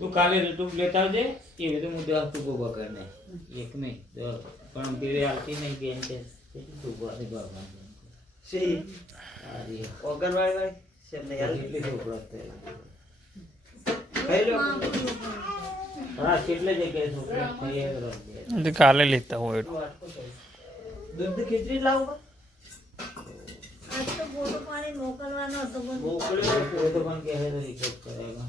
તું કાલે તું લેતા આવજે. એ બધું હું દસ ટૂંકો બગડ નહીં એક નહીં દસ. પણ પેલી આવતી નહીં બેન છે. કાલે લેતા હોય દૂધ ખીચડી લાવું મોકલવાનો હતો મોકલ્યો તો પણ કહે રિપોર્ટ કરાવેગા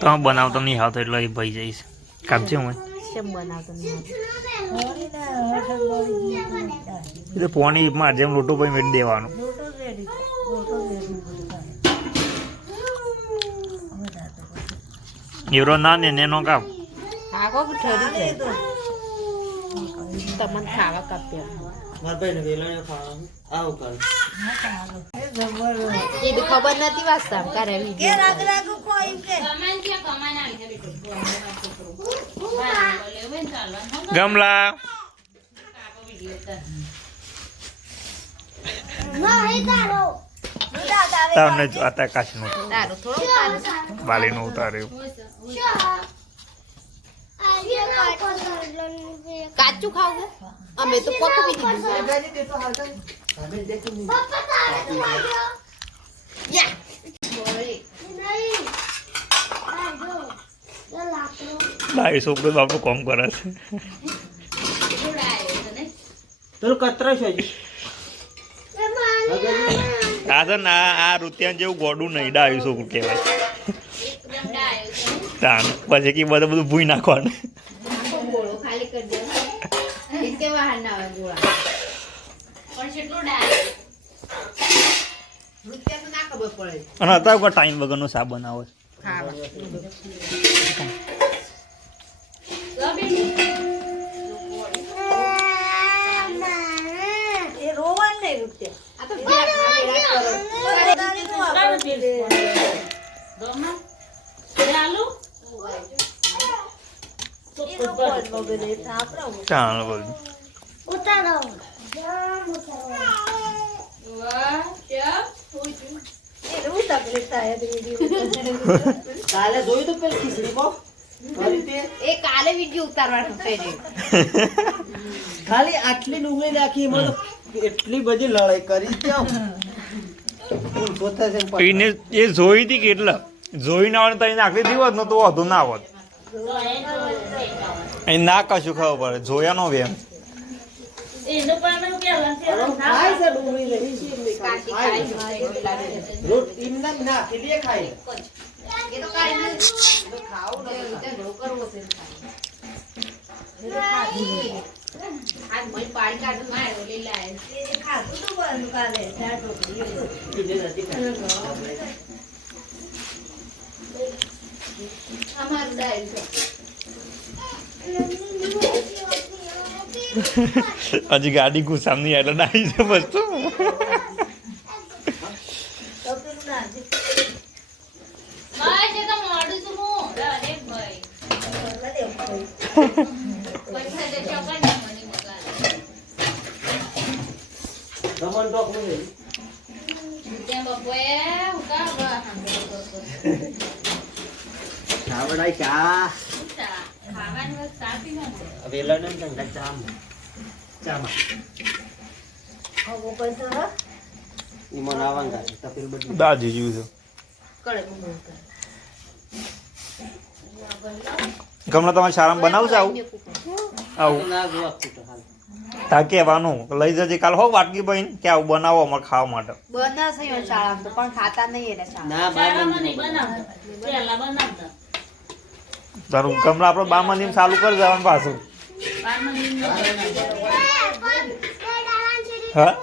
તમે બનાવતો નહીં આવતો એટલે એ ભાઈ જઈશ કાપજે હું એ તો પોણી માં જેમ લોટો ભાઈ મેળ દેવાનો. એવરો ના ને એનો કાપ. મારા ભાઈને વેલણે ખાવાનું. આવું કાલે એ તો ખબર નથી વાંચતા કરે કે રાગ રાગ કોઈ કે. ગમલા. તમને જ આતા કાચનું તારું થોડું બાલીનું ઉતાર્યું. કાચું ખાવ અમે તો પકવી દીધું તે તો. ભાઈ છોકરો બાપુ કોમ કરે છે. પેલું કતરા છે. આ ને આ આ જેવું ગોડું નહીં ડાયું છોકરું કહેવાય. તાન પછી કે બધું બધું ભૂઈ નાખવાનું. અને અત્યારે ટાઈમ વગરનો સાબ બનાવો રોવાન નહીં રૂપિયા આ તો વેરા વેરા કરો તારી નું આપણે એ લોકો જ મગજ એ તો આપણા ચાલો બોલ કો ખાલી આટલી ડુંગળી નાખી, એમાં એટલી બધી લડાઈ કરી ત્યાં. એ જોઈ હતી કેટલા જોઈ ના આવડે તો એને આખરી દિવસ નો તો વધુ ના હોત એ ના કશું ખબર પડે. જોયા નો વેમ ખાધું હજી ગાડી ગુસ્સામાં નહીં એટલે ડાઈ છે વસ્તુ. બસ એ તો. મોડું ખાવડાય ચા ને ચામાં. તપેલ બધી દાજી જેવું છે. તમારે શાળામાં બનાવશે આવું? આવું. તો કહેવાનું લઈ જજે કાલ હો વાટકી બહીન કે આવું બનાવો અમારે ખાવા માટે. બનાવશે શાળામાં તો પણ ખાતા નહીં એટલે તારું કમરા આપણે બા મંદિર ચાલુ કરી દેવાનું પાછું હા.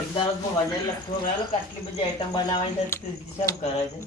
એક દાડો તો વજન ગયેલો કે આટલી બધી આઈટમ બનાવવાની શેમ કરે છે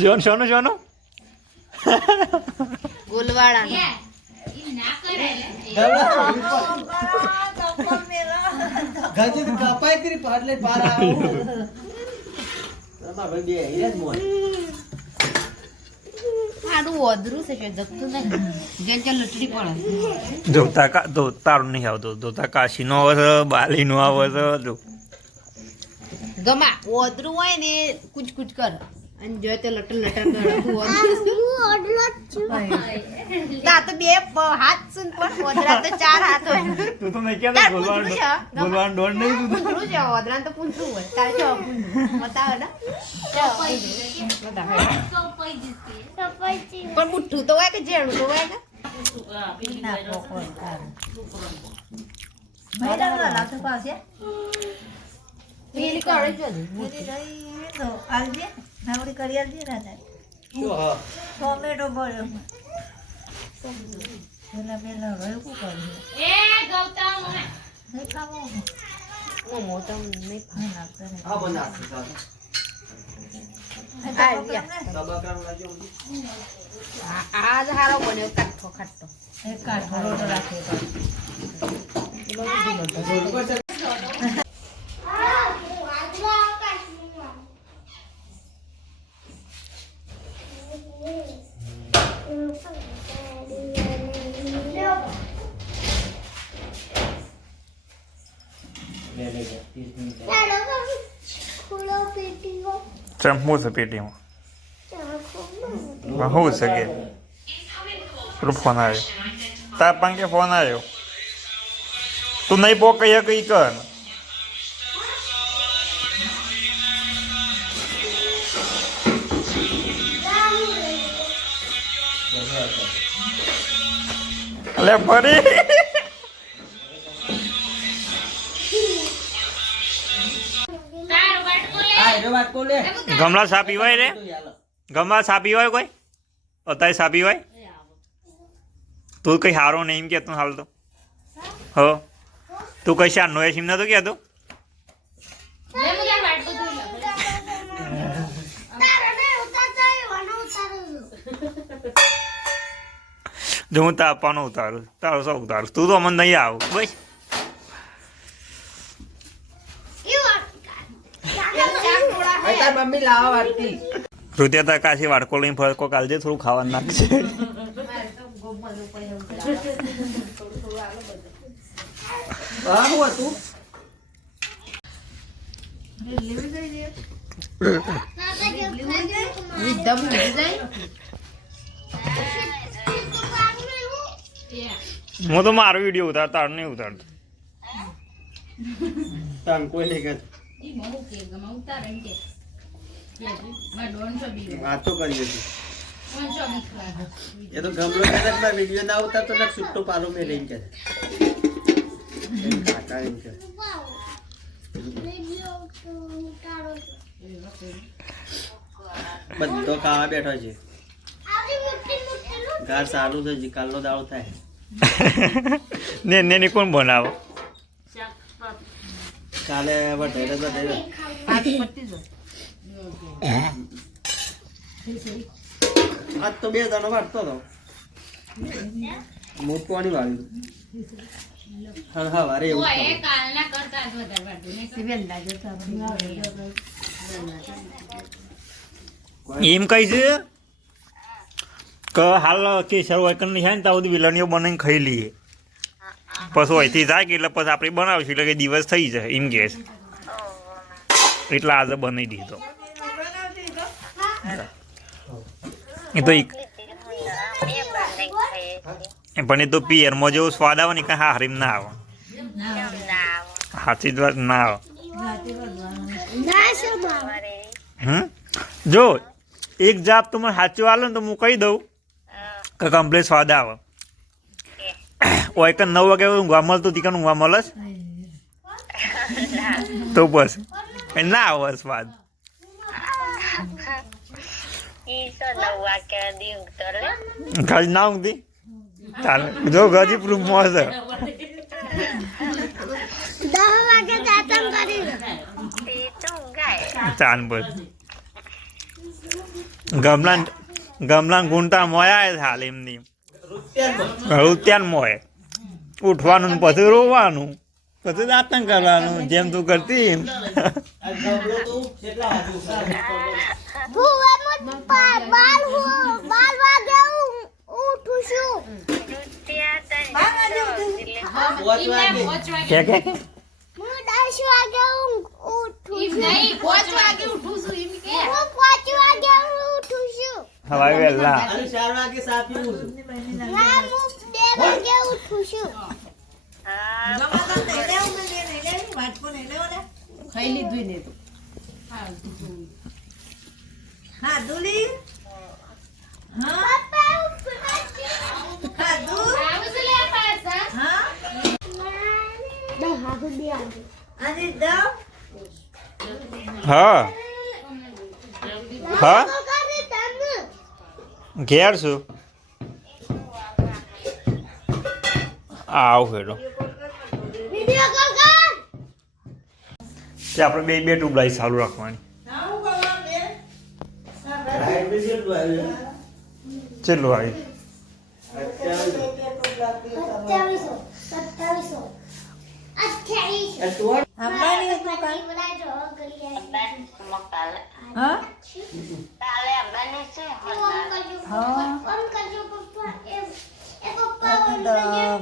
જોન સોનું સોનું ગોલવાળાનો. ગાજુ કપાય તરી પાડલે આવો. ભાઈ બે હીરા જ મોહ. આડું ઓદરું છે કે જગતું નહીં. જેમ કે લટડી પડે. જોતા કા તો તારું નહીં આવતું. જોતા કાશીનો આવે છે બાલીનો આવે છે જો ગમા ઓધરું હોય ને કુચ કુચ કર. અને જો તો લટર લટર તા તો બે હાથ સુન પણ ઓદરા તો ચાર હાથ હોય. તું તો નહીં પૂંછડું છે બોલવાનું ડોન નહીં તું પૂંછડું છે ઓદરા તો પૂંછડું હોય. તારે જો બતાવે ને. પણ બુઠ્ઠું તો હોય કે ઝેડું તો હોય ને. ભાઈ દાદા લાવતો કરે છે રહી તો આલજે. નાવડી કરી આલજે રાધા. હા ટોમેટો ભર્યો. પેલા પેલા રહ્યું શું? નહીં ખાવો? હું મોટો નહીં ને. હા બનાવશે ચાલો. નહીં આ તો લ્યા. પકડ ને. તબકરાનું લાવજો. આ આ જ હારો બન્યો કાઠો ખાટો એક કાઢો રોટો રાખે ચંપુ છે પેટીમાં? શું છે કે? ફોન આવ્યો. તાર પાંકે ફોન આવ્યો. તું નહીં પો કહીએ કઈ કર. અલે ફરી. ગમલા સા પીવાય રે. ગમલા સા પીવાય કોઈ? અત્યારે સા પીવાય તું કઈ હારો નહીં એમ કહેતો હાલ તો. હો. તું કઈ શાનો એ સિમ નતો કહેતો? જો હું તાપવાનો ઉતારું તારો સૌ ઉતારું તું તો અમને નહીં આવું. બસ હવે તાર મમ્મી લાવા વાટકી રુતિયા તાર કાશી વાડકો લઈને ફરકો કાલજે થોડું ખાવાનું નાખશે હું તો મારો વીડિયો ઉતાર તારો નહીં ઉતારતો. તાન કોઈ નહીં કર વાતો કરીએ છીએ એ તો ગમલો કદાચ વીડિયો ના આવતા તો સુટ્ટો પાલો મેં લઈને કરે કાકા એમ કે. બધો ખાવા બેઠો છે. ઘર સારું છે જે કાલનો દાળો થાય. ને ને ને કોણ બનાવો? કાલે વધારે વધારે આજ તો બે જણો વાટતો હતો. મૂકવાની વાળી હા હા વારે એવું થયું. એમ કઈ છે કે હાલ કેસર વાયકનની છે ને ત્યાં સુધી વિલણીઓ બનાવીને ખાઈ લઈએ. પછી અહીંથી જાય કે એટલે પછી આપણે બનાવીશું એટલે કે દિવસ થઈ જાય એમ કે એટલે આજે બનાવી દીધો. એ તો પણ એ તો પિયરમાં જેવો સ્વાદ આવે ને કાંઈ હારીમ ના આવે. સાચી જ વાત ના આવે. હમ? જો, એક જાપ તો મને સાચું આવે ને તો હું કહી દઉં કે કમ્પ્લેટ સ્વાદ આવે. ઓય કે નવ વાગે ઊંઘવા મળતું તીકન ઊંઘવા મળે તો બસ. ના આવે સ્વાદ. ખાલી ના ઊંઘતી? ચાલે જો ગજી ગમલા ગમલા ગુંટા મોયા હાલ એમની. રૂત્યાન મોય. ઉઠવાનું પછી રોવાનું. પછી દાંતન કરવાનું જેમ તું કરતી એમ આ ગમલો તો કેટલા હાથ ઉઠાવે? ભૂવામાં પા- બાર હું- બાર વાગે હું ઉઠું છું. બાર વાગે ઉઠું છું. પાંચ વાગે. કે કે હું દસ વાગે હું ઉઠું એમ છું. નહીં, પાંચ વાગે ઉઠું છું એમ કે હું પાંચ વાગે ઉઠું છું. હવાઈ વહેલા ચાર વાગે ચા પીવું છું. ના, હું બે વાગે ઉઠું છું. ખાઈ લીધું ને તો પપ્પા, ઉઠું નથી. આવું છે લે પાછા દસ વાગે, બે વાગે. હા હા. ઘેર છું આવ હેડો. તે આપણે બે બે ચાલુ રાખવાની. લાઈટ બી કેટલું આવ્યું? ચેટલું આવી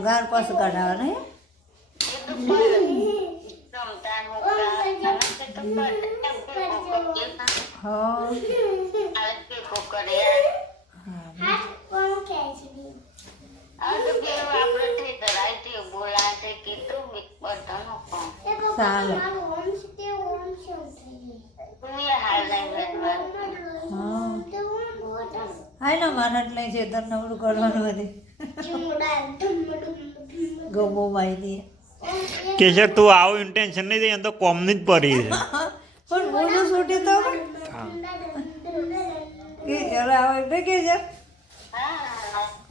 ઘર પાછું સત્યાવીસો કરીએ હા. ને. મારું એટલે છે તર નવડું કરવાનું બધે ગમો માહિતી. કે છે તું આવું ઇન્ટેન્શન નહીં થઈ તો કોમની જ પડી છે. પણ મોઢું છૂટી તો કે જરા આવે એટલે કે છે.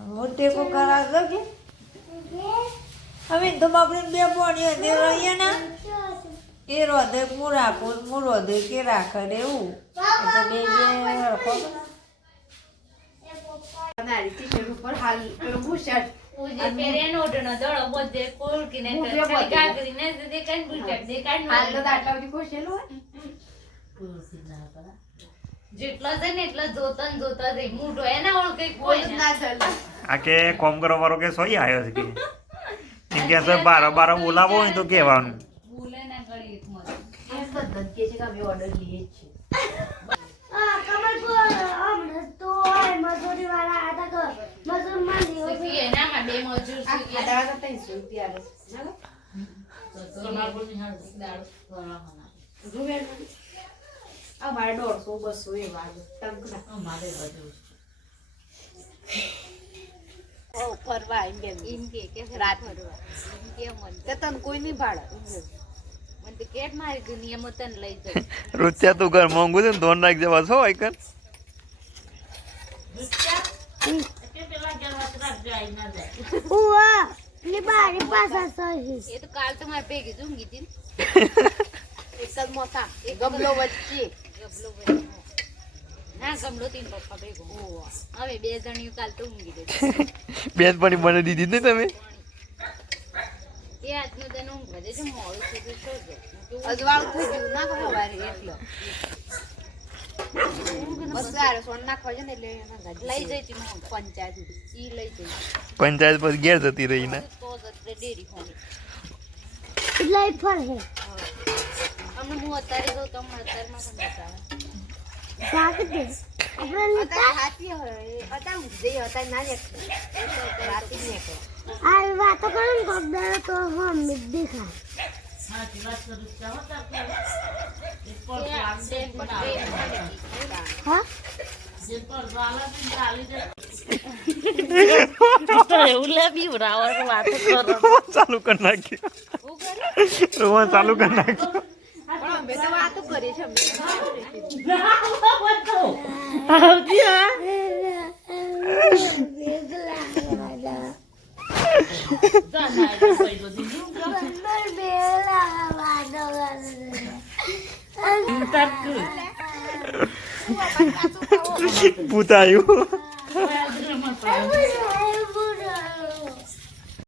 મોટે કો કરા દો કે. હવે તો આપણે બે પાણી હતી રહીએ ને એ રોધે હું રાખું હું રોધે કે રાખે એવું. તો બે બે હરખો પૂજે પેરે નોટનો દડો બધે કોલકીને કરી કાકરીને તે કઈ બુટક દે કાઢ જેટલો છે ને એટલો જોતા ને જોતા રહી. મોટો એના ઓળખે કોઈ ના આ કે કોમ કરવા વાળો કે સોઈ આવ્યો છે કે? એમ કે છે બારો બારો બોલાવો હોય તો કહેવાનું ભૂલે ના કરી એક મત. આ કમલપુર હમણાં તો હોય મજૂરી વાળા હતા કર મજૂરમાં દિવસ સુખી એનામાં બે મજૂર સુખી એમ કે કે રાત ફરવા એમ કે મન તન કોઈ નહીં ભાડે. મને તો કેટ મારી દુનિયામાં તને લઈ જાય. રૂચ્યા તું ઘર મોંઘું છે ને ધોન નાખ જવા છો આઈકન ઉવા ની બારી પાછા સહી એ તો કાલ તો મારે ભેગી ઊંઘી હતી એક જ મોટા ગમલો વચ્ચે. ગમલો વચ્ચે. ના ગમલો તીન પપ્પા ભેગો. હવે બે જણીઓ કાલ તો ઊંઘી દે બે પણ મને દીધી ને તમે? એ આજનું ઊંઘ વધે છે મોડું સુધી શોધો. અજવાળું થઈ ગયું ના ખબર? એટલો. પંચાયત પછી ઘેર જતી રહી ને વાતો કરો ને કોક દાડો તો હમ દેખાય. ચાલુ કરી નાખ્યું. રોવાનું ચાલુ કરી નાખ્યું. પણ અમે તો